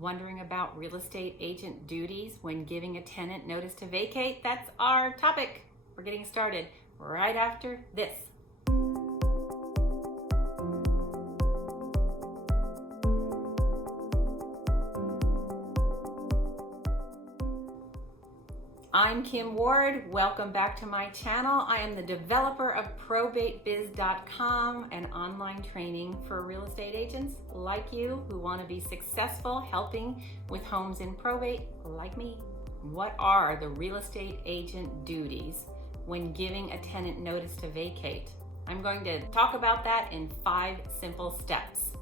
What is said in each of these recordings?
Wondering about real estate agent duties when giving a tenant notice to vacate? That's our topic. We're getting started right after this. I'm Kim Ward. Welcome back to my channel. I am the developer of ProbateBiz.com, an online training for real estate agents like you who want to be successful helping with homes in probate like me. What are the real estate agent duties when giving a tenant notice to vacate? I'm going to talk about that in 5 simple steps.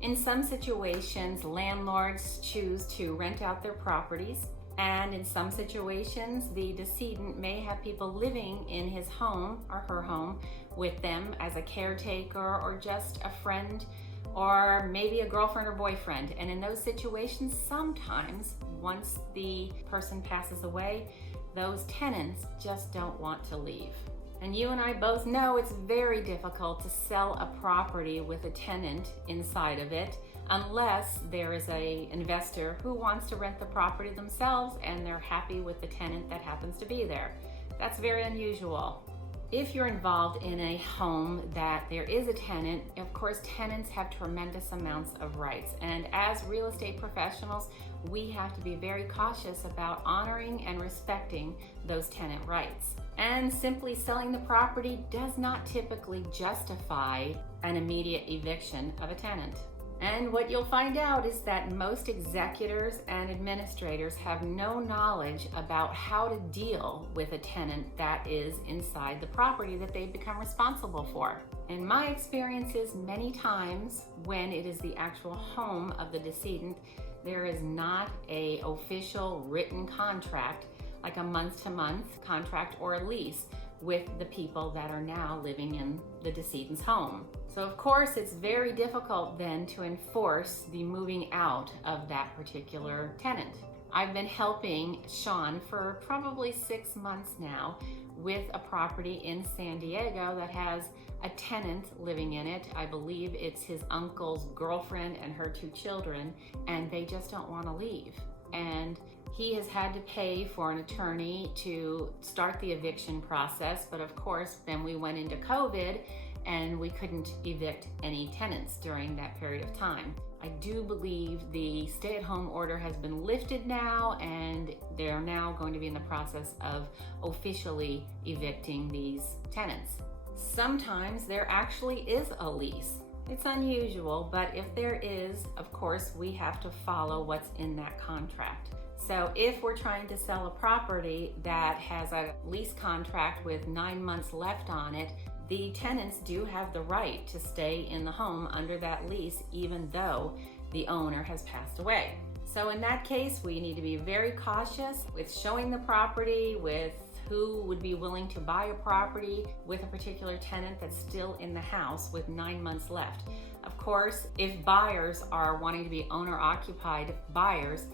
In some situations, landlords choose to rent out their properties. And in some situations, the decedent may have people living in his home or her home with them as a caretaker or just a friend or maybe a girlfriend or boyfriend. And in those situations, sometimes once the person passes away, those tenants just don't want to leave. And you and I both know it's very difficult to sell a property with a tenant inside of it unless there is an investor who wants to rent the property themselves and they're happy with the tenant that happens to be there. That's very unusual. If you're involved in a home that there is a tenant, of course, tenants have tremendous amounts of rights. And as real estate professionals, we have to be very cautious about honoring and respecting those tenant rights. And simply selling the property does not typically justify an immediate eviction of a tenant. And what you'll find out is that most executors and administrators have no knowledge about how to deal with a tenant that is inside the property that they've become responsible for. In my experiences, many times when it is the actual home of the decedent, there is not an official written contract, like a month-to-month contract or a lease with the people that are now living in the decedent's home. So of course, it's very difficult then to enforce the moving out of that particular tenant. I've been helping Sean for probably 6 months now with a property in San Diego that has a tenant living in it. I believe it's his uncle's girlfriend and her 2 children, and they just don't want to leave. And he has had to pay for an attorney to start the eviction process, but of course, then we went into COVID and we couldn't evict any tenants during that period of time. I do believe the stay-at-home order has been lifted now, and they're now going to be in the process of officially evicting these tenants. Sometimes there actually is a lease. It's unusual, but if there is, of course, we have to follow what's in that contract. So if we're trying to sell a property that has a lease contract with 9 months left on it, the tenants do have the right to stay in the home under that lease, even though the owner has passed away. So in that case, we need to be very cautious with showing the property, with who would be willing to buy a property with a particular tenant that's still in the house with 9 months left. Of course, if buyers are wanting to be owner-occupied buyers,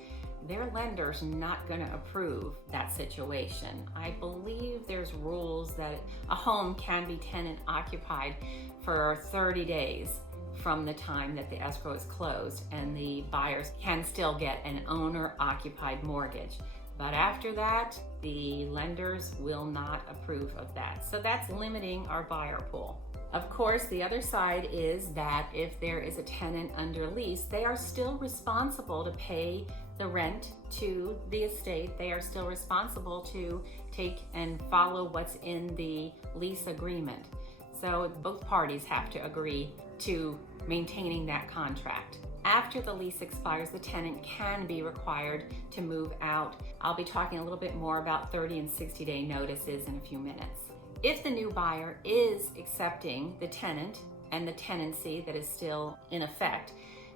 their lender's not going to approve that situation. I believe there's rules that a home can be tenant occupied for 30 days from the time that the escrow is closed, and the buyers can still get an owner-occupied mortgage. But after that, the lenders will not approve of that. So that's limiting our buyer pool. Of course, the other side is that if there is a tenant under lease, they are still responsible to pay the rent to the estate. They are still responsible to take and follow what's in the lease agreement. So both parties have to agree to maintaining that contract. After the lease expires, the tenant can be required to move out. I'll be talking a little bit more about 30 and 60-day notices in a few minutes. If the new buyer is accepting the tenant and the tenancy that is still in effect,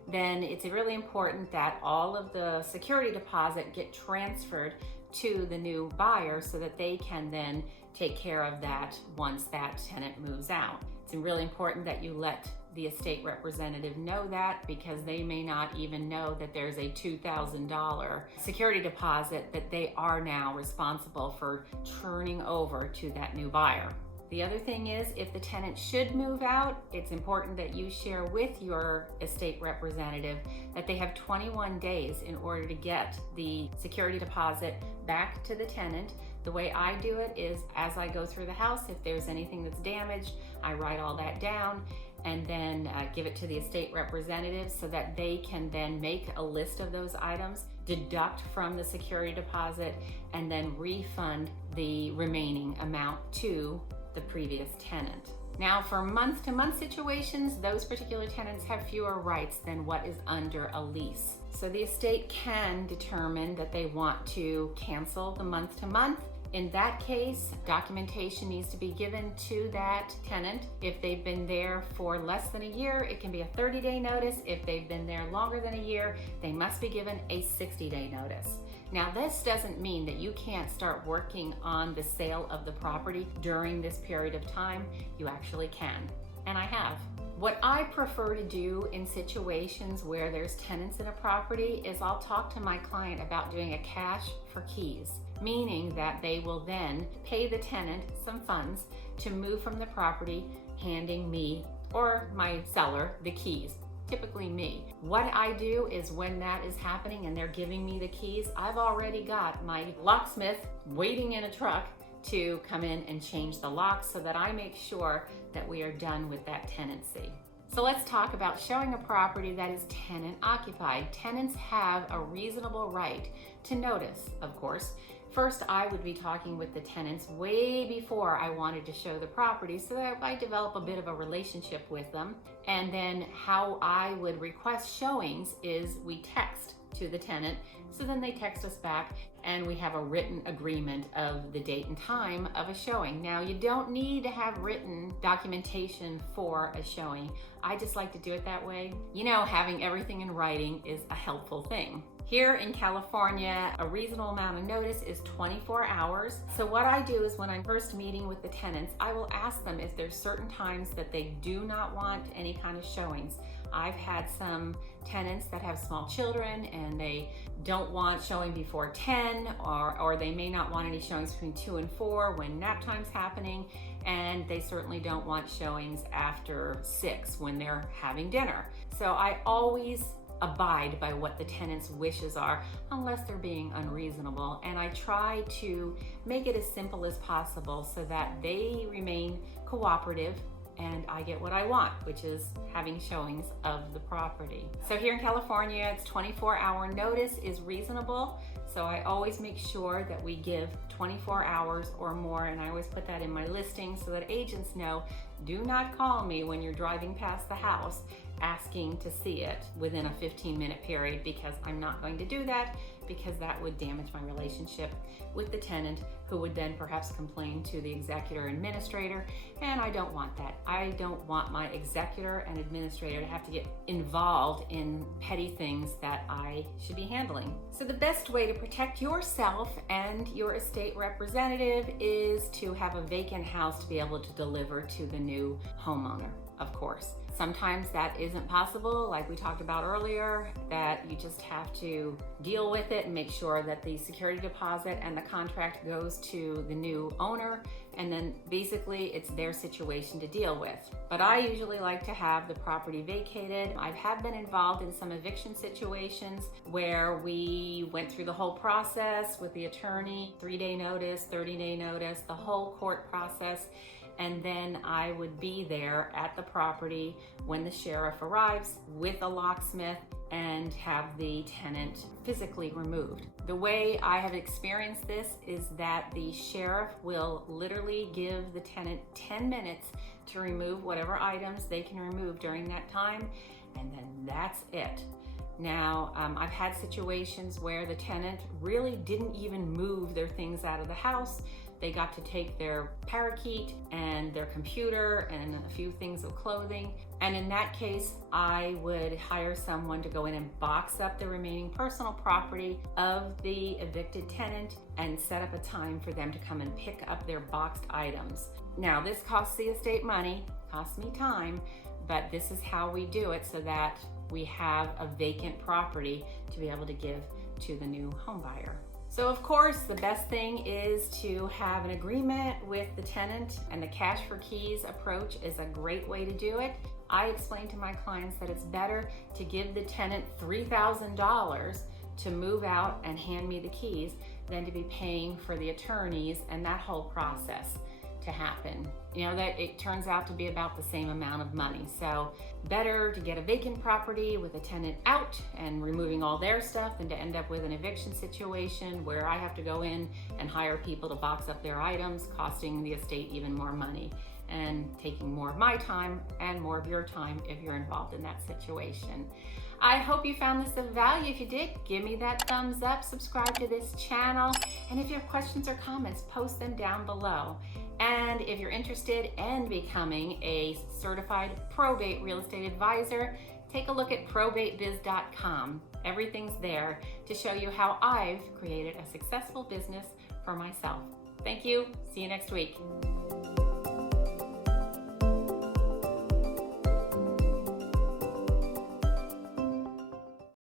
then it's really important that all of the security deposit get transferred to the new buyer so that they can then take care of that once that tenant moves out. It's really important that you let the estate representative know that, because they may not even know that there's a $2,000 security deposit that they are now responsible for turning over to that new buyer. The other thing is, if the tenant should move out, it's important that you share with your estate representative that they have 21 days in order to get the security deposit back to the tenant. The way I do it is, as I go through the house, if there's anything that's damaged, I write all that down and then give it to the estate representative so that they can then make a list of those items, deduct from the security deposit, and then refund the remaining amount to the previous tenant. Now, for month-to-month situations, those particular tenants have fewer rights than what is under a lease. So the estate can determine that they want to cancel the month-to-month. In that case, documentation needs to be given to that tenant. If they've been there for less than a year, it can be a 30-day notice. If they've been there longer than a year, they must be given a 60-day notice. Now, this doesn't mean that you can't start working on the sale of the property during this period of time. You actually can, and I have. What I prefer to do in situations where there's tenants in a property is I'll talk to my client about doing a cash for keys, meaning that they will then pay the tenant some funds to move from the property, handing me or my seller the keys. Typically me. What I do is when that is happening and they're giving me the keys, I've already got my locksmith waiting in a truck to come in and change the locks so that I make sure that we are done with that tenancy. So let's talk about showing a property that is tenant occupied. Tenants have a reasonable right to notice, of course. First, I would be talking with the tenants way before I wanted to show the property so that I develop a bit of a relationship with them. And then how I would request showings is we text to the tenant. So then they text us back and we have a written agreement of the date and time of a showing. Now, you don't need to have written documentation for a showing. I just like to do it that way. You know, having everything in writing is a helpful thing. Here in California, a reasonable amount of notice is 24 hours. So what I do is when I'm first meeting with the tenants, I will ask them if there's certain times that they do not want any kind of showings. I've had some tenants that have small children and they don't want showing before 10 or they may not want any showings between 2 and 4 when nap time's happening, and they certainly don't want showings after 6 when they're having dinner. So I always abide by what the tenant's wishes are unless they're being unreasonable, and I try to make it as simple as possible so that they remain cooperative and I get what I want, which is having showings of the property. So here in California, it's 24-hour notice is reasonable. So I always make sure that we give 24 hours or more, and I always put that in my listing so that agents know, do not call me when you're driving past the house asking to see it within a 15-minute period, because I'm not going to do that, because that would damage my relationship with the tenant, who would then perhaps complain to the executor administrator, and I don't want that. I don't want my executor and administrator to have to get involved in petty things that I should be handling. So the best way to protect yourself and your estate representative is to have a vacant house to be able to deliver to the new homeowner, of course. Sometimes that isn't possible, like we talked about earlier, that you just have to deal with it and make sure that the security deposit and the contract goes to the new owner, and then basically it's their situation to deal with. But I usually like to have the property vacated. I have been involved in some eviction situations where we went through the whole process with the attorney, 3-day notice, 30-day notice, the whole court process. And then I would be there at the property when the sheriff arrives with a locksmith and have the tenant physically removed. The way I have experienced this is that the sheriff will literally give the tenant 10 minutes to remove whatever items they can remove during that time, and then that's it. Now, I've had situations where the tenant really didn't even move their things out of the house. They got to take their parakeet and their computer and a few things of clothing. And in that case, I would hire someone to go in and box up the remaining personal property of the evicted tenant and set up a time for them to come and pick up their boxed items. Now, this costs the estate money, costs me time, but this is how we do it so that we have a vacant property to be able to give to the new home buyer. So of course, the best thing is to have an agreement with the tenant, and the cash for keys approach is a great way to do it. I explain to my clients that it's better to give the tenant $3,000 to move out and hand me the keys than to be paying for the attorneys and that whole process to happen. You know, that it turns out to be about the same amount of money. So better to get a vacant property with a tenant out and removing all their stuff than to end up with an eviction situation where I have to go in and hire people to box up their items, costing the estate even more money and taking more of my time and more of your time if you're involved in that situation. I hope you found this of value. If you did, give me that thumbs up, subscribe to this channel, and if you have questions or comments, post them down below. And if you're interested in becoming a certified probate real estate advisor, take a look at ProbateBiz.com. Everything's there to show you how I've created a successful business for myself. Thank you. See you next week.